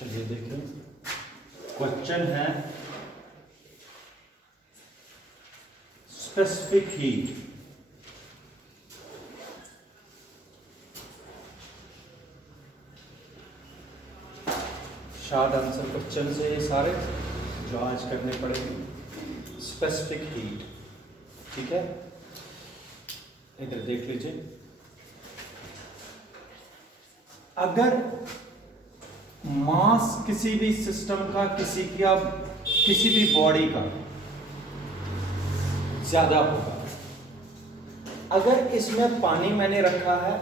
चलिए देखिए, क्वेश्चन है specific heat. Short answer question से ये सारे जो आज करने पड़ेंगे। स्पेसिफिक हीट, ठीक है, इधर देख लीजिए। अगर मास किसी भी सिस्टम का, किसी भी बॉडी का ज्यादा होगा, अगर इसमें पानी मैंने रखा है,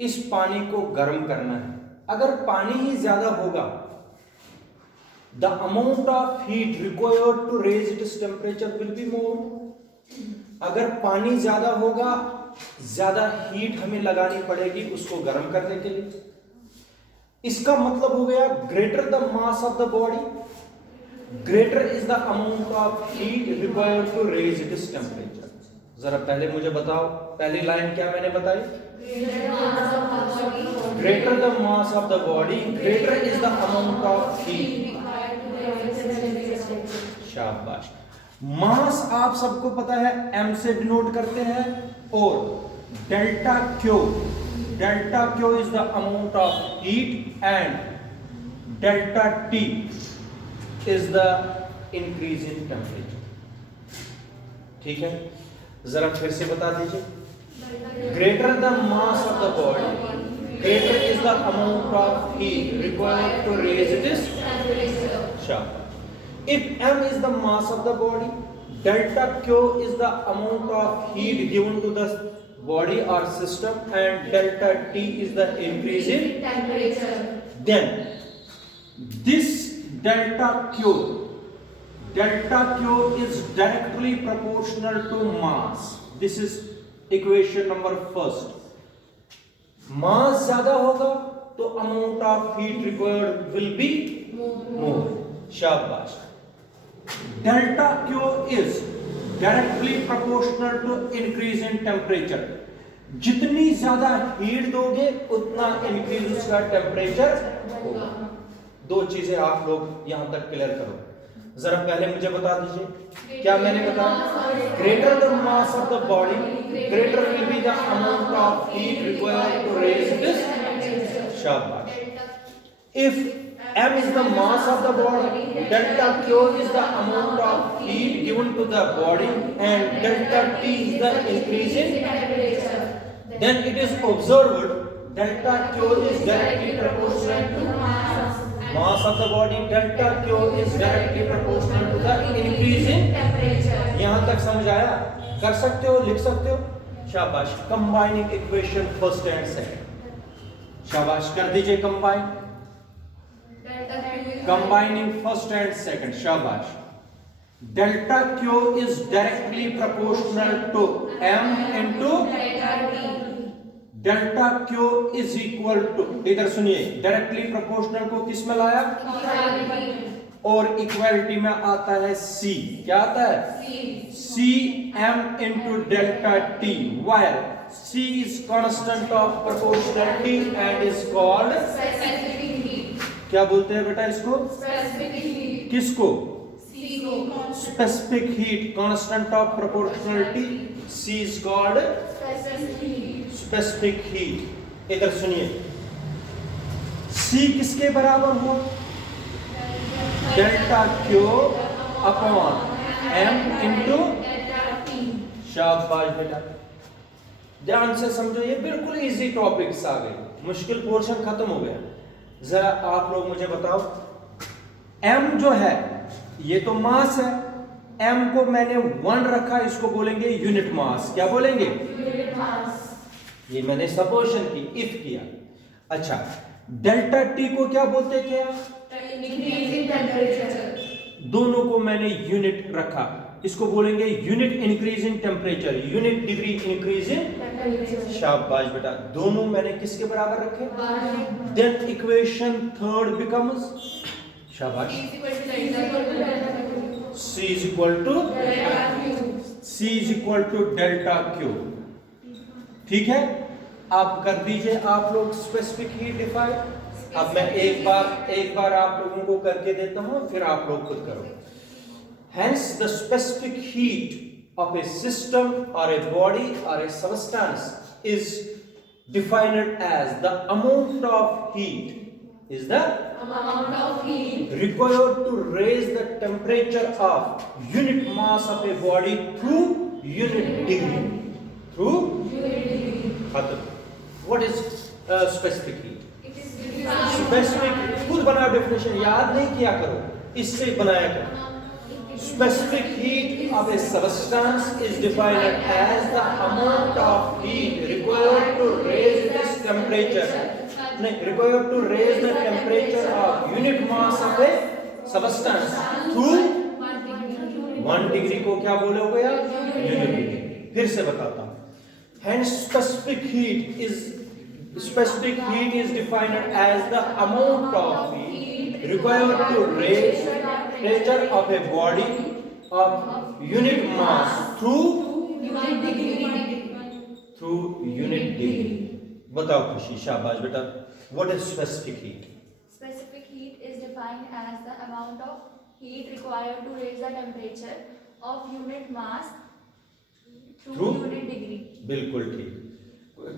इस पानी को गर्म करना है, अगर पानी ही ज्यादा होगा, the amount of heat required to raise its temperature will be more. अगर पानी ज्यादा होगा, ज्यादा हीट हमें लगानी पड़ेगी उसको गर्म करने के लिए। इसका मतलब हो गया greater the mass of the body, greater is the amount of heat required to raise its temperature. जरा पहले मुझे बताओ, पहली लाइन क्या मैंने बताई? Greater the mass of the body, greater is the amount of heat. शाबाश। मास आप सबको पता है m से डिनोट करते हैं, और delta Q is the amount of heat and delta T is the increase in temperature. ठीक है, जरा फिर से बता दीजिए। Greater the mass of the body, greater is the amount of heat required to raise this temperature. If m is the mass of the body, delta q is the amount of heat given to the body or system, and delta T is the increase in temperature. Then this delta q is directly proportional to mass. This is equation number first. Mass ज्यादा होगा तो amount of heat required will be more. शाबाश। Delta Q is directly proportional to increase in temperature. जितनी ज्यादा heat दोगे उतना increase उसका temperature होगा। दो चीजें आप लोग यहां तक क्लियर करो। जरा पहले मुझे बता दीजिए, क्या मैंने बताया? Greater the mass of the body, greater will be the amount of heat required to raise this. शाबाश। इफ m is the mass of the body, delta q is the amount of heat given to the body, and delta T is the increase in temperature. Then it is observed delta q is directly proportional to mass of the body, delta q is directly proportional to the increase in temperature. यहां तक समझ आया? कर सकते हो, लिख सकते हो। शाबाश। Combining equation first and second. शाबाश, कर दीजिए combine. Combining first and second. शाबाश। Delta Q is directly proportional to m into delta Q is equal to, इधर सुनिए, डायरेक्टली प्रोपोर्शनल को किस में लाया? और इक्वालिटी में आता है C। क्या आता है? C m into delta T, where C is constant of proportionality and is called specific heat। क्या बोलते हैं बेटा इसको? specific heat। किसको? C को। specific heat, constant of proportionality, C is called specific heat। Specific heat. इधर सुनिए, C किसके बराबर हुआ? Delta Q upon m into. शाबाश बेटा, ध्यान से समझो, ये बिल्कुल इजी टॉपिक्स आ गए, मुश्किल पोर्शन खत्म हो गया। जरा आप लोग मुझे बताओ, m जो है ये तो मास है, m को मैंने 1 रखा, इसको बोलेंगे यूनिट मास। क्या बोलेंगे? Unit mass. ये मैंने सपोजिशन की, इफ किया। अच्छा, डेल्टा टी को क्या बोलते थे? Increasing temperature. दोनों को मैंने यूनिट रखा, इसको बोलेंगे unit increase in temperature, unit degree increase in temperature. शाबाश बेटा, दोनों मैंने किसके बराबर रखे? देन इक्वेशन थर्ड बिकम्स, शाबाश, C is equal to delta Q. ठीक है, आप कर दीजिए आप लोग स्पेसिफिक हीट डिफाइन। अब मैं एक बार आप लोगों को करके देता हूं, फिर आप लोग खुद करो। Hence the specific heat of a system or a body or a substance is defined as the amount of heat required to raise the temperature of unit mass of a body through unit degree. What is specific heat? Specific खुद बनाओ definition, याद नहीं किया करो, इससे बनाया करो। Specific heat of a substance is defined as the amount of heat required to raise this temperature, required to raise the temperature of unit mass of a substance through 1 degree को क्या बोलोगे आप? Unit degree. फिर से बताता हूं। Hence specific heat is defined as the amount of heat required to raise temperature of a body of unit mass through unit degree. बताओ खुशी, शाबाश बेटा। What is specific heat? Specific heat is defined as the amount of heat required to raise the temperature of unit mass through unit degree. बिल्कुल ठीक।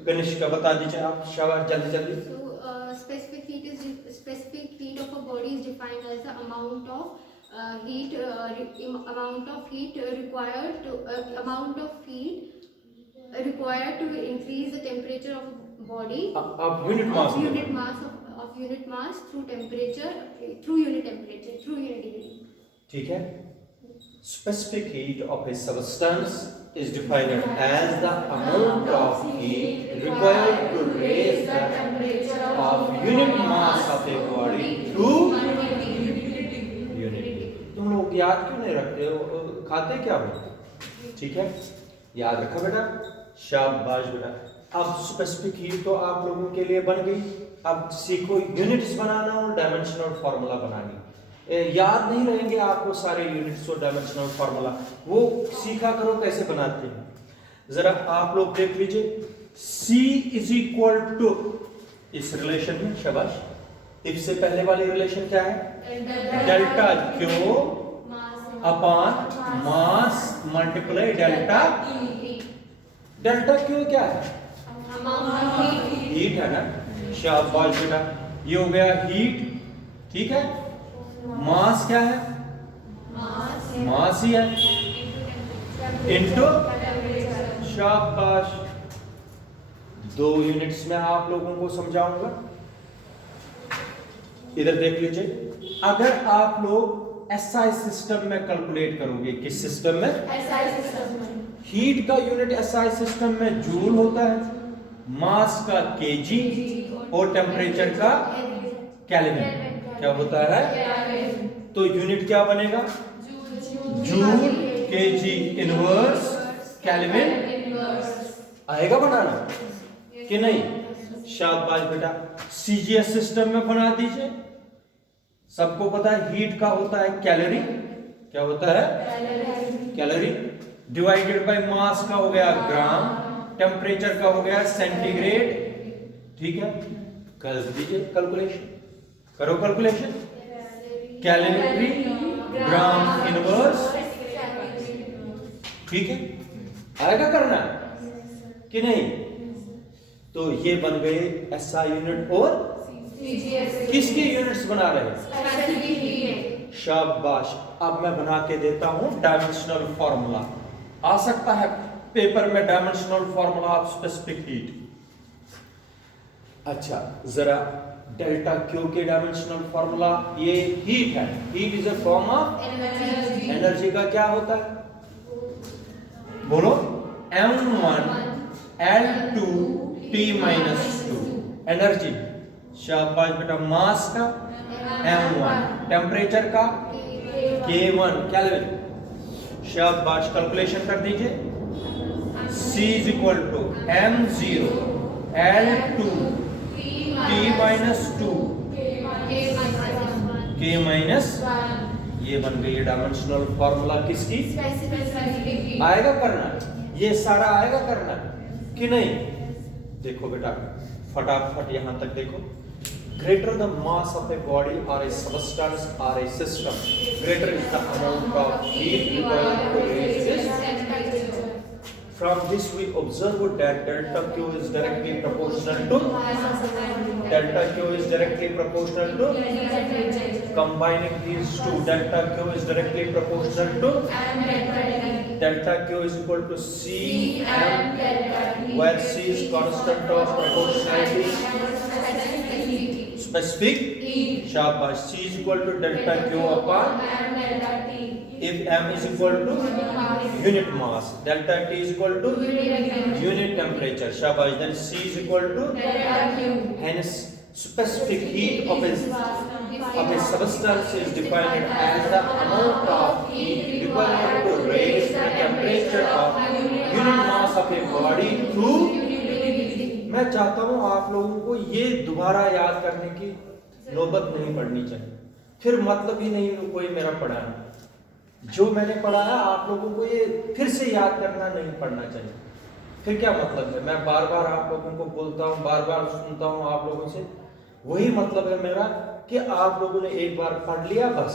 कनिष्का बता दीजिए आप, शाबाश, जल्दी जल्दी। So specific heat of a body is defined as the amount of heat required to increase the temperature of a body of unit mass through unit degree. ठीक है। Specific heat of a substance is defined as the amount of heat required to raise the temperature of unit mass of a body through unit degree. तुम लोग याद क्यों नहीं रखते हो? खाते क्या हो? ठीक है, याद रखा बेटा, शाबाश बेटा। अब स्पेसिफिक हीट तो आप लोगों के लिए बन गई। अब सीखो यूनिट्स बनाना और डायमेंशनल फार्मूला बनानी। याद नहीं रहेंगे आपको सारे यूनिट्स और डायमेंशनल फार्मूला, वो सीखा करो कैसे बनाते हैं। जरा आप लोग देख लीजिए, C इज इक्वल टू, इस रिलेशन में शाबाश, इफ से पहले वाली रिलेशन क्या है? Delta Q upon mass multiply delta. Delta Q क्या है? हीट है ना, शाबाश बेटा। ये हो गया हीट, ठीक है। मास क्या है? मास ही है इनटू, शाबाश। 2 यूनिट्स में आप लोगों को समझाऊंगा। इधर देख लीजिए, अगर आप लोग एसआई सिस्टम में कैलकुलेट करोगे, किस सिस्टम में? एसआई सिस्टम में। हीट का यूनिट एसआई सिस्टम में जूल होता है, मास का केजी और टेम्परेचर का केल्विन। क्या होता है? तो यूनिट क्या बनेगा? Joule KG inverse kelvin. आएगा बनाना कि नहीं? शाबाश बेटा। सीजीएस सिस्टम में बना दीजिए। सबको पता है हीट का होता है कैलोरी। क्या होता है? कैलोरी डिवाइडेड बाय मास का हो गया ग्राम, टेम्परेचर का हो गया सेंटीग्रेड। ठीक है, कर दीजिए कैलकुलेशन, करो कैलकुलेशन। कैलोरी ग्राम इनवर्स, ठीक है, आएगा करना कि नहीं? तो ये बन गए एसआई यूनिट और किसके यूनिट्स बना रहे हैं? शाबाश। अब मैं बना के देता हूं डायमेंशनल फार्मूला। आ सकता है पेपर में dimensional formula of specific heat. अच्छा, जरा डेल्टा क्यू के डायमेंशनल फार्मूला, ये हीट है। Heat is a form of energy का क्या होता है? बोलो, M1 L2 T-2 एनर्जी। शाबाश बेटा। मास का M1, टेम्परेचर का K1 केल्विन। शाबाश, कैलकुलेशन कर दीजिए। C is equal to M0 L2 T-2 K-1। ये बन गई डायमेंशनल फार्मूला किसकी? आएगा करना, ये सारा आएगा करना कि नहीं? देखो बेटा, फटाफट यहां तक देखो। greater the mass of a body or a substance or a system, greater is the amount of heat required to raise its temperature. From this we observe that delta Q is directly proportional to combining these two, delta Q is directly proportional to delta Q is equal to C M, where C is constant of proportionality, specific shabash. C is equal to delta Q upon if M is equal to unit mass, delta T is equal to unit temperature, shabash. Then C is equal to hence specific heat of a substance is defined as the amount of heat required to raise the temperature of unit mass of a body through. मैं चाहता हूं आप लोगों को ये दोबारा याद करने की नौबत नहीं पड़नी चाहिए, फिर मतलब ही नहीं कोई मेरा पढ़ाना। जो मैंने पढ़ाया आप लोगों को ये फिर से याद करना नहीं पड़ना चाहिए। फिर क्या मतलब है, मैं बार बार आप लोगों को बोलता हूँ, बार बार सुनता हूँ आप लोगों से, वही मतलब है मेरा कि आप लोगों ने एक बार पढ़ लिया बस,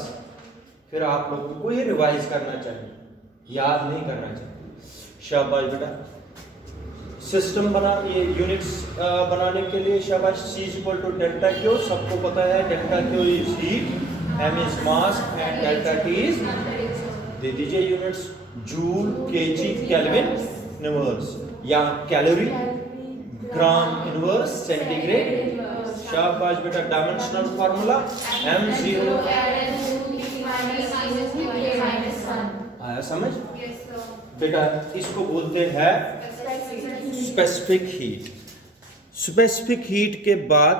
फिर आप लोगों को ये रिवाइज करना चाहिए, याद नहीं करना चाहिए। शाबाश बेटा। सिस्टम बना ये यूनिट्स बनाने के लिए शाबाश। C is equal to delta Q, सबको पता है delta Q is heat, M is mass and delta T is, दे दीजिए units, joule, KG, kelvin inverse या कैलोरी, ग्राम इनवर्स, सेंटीग्रेड। शाबाश बेटा। डायमेंशनल फार्मूला M0 आया समझ बेटा। इसको बोलते हैं स्पेसिफिक हीट। स्पेसिफिक हीट के बाद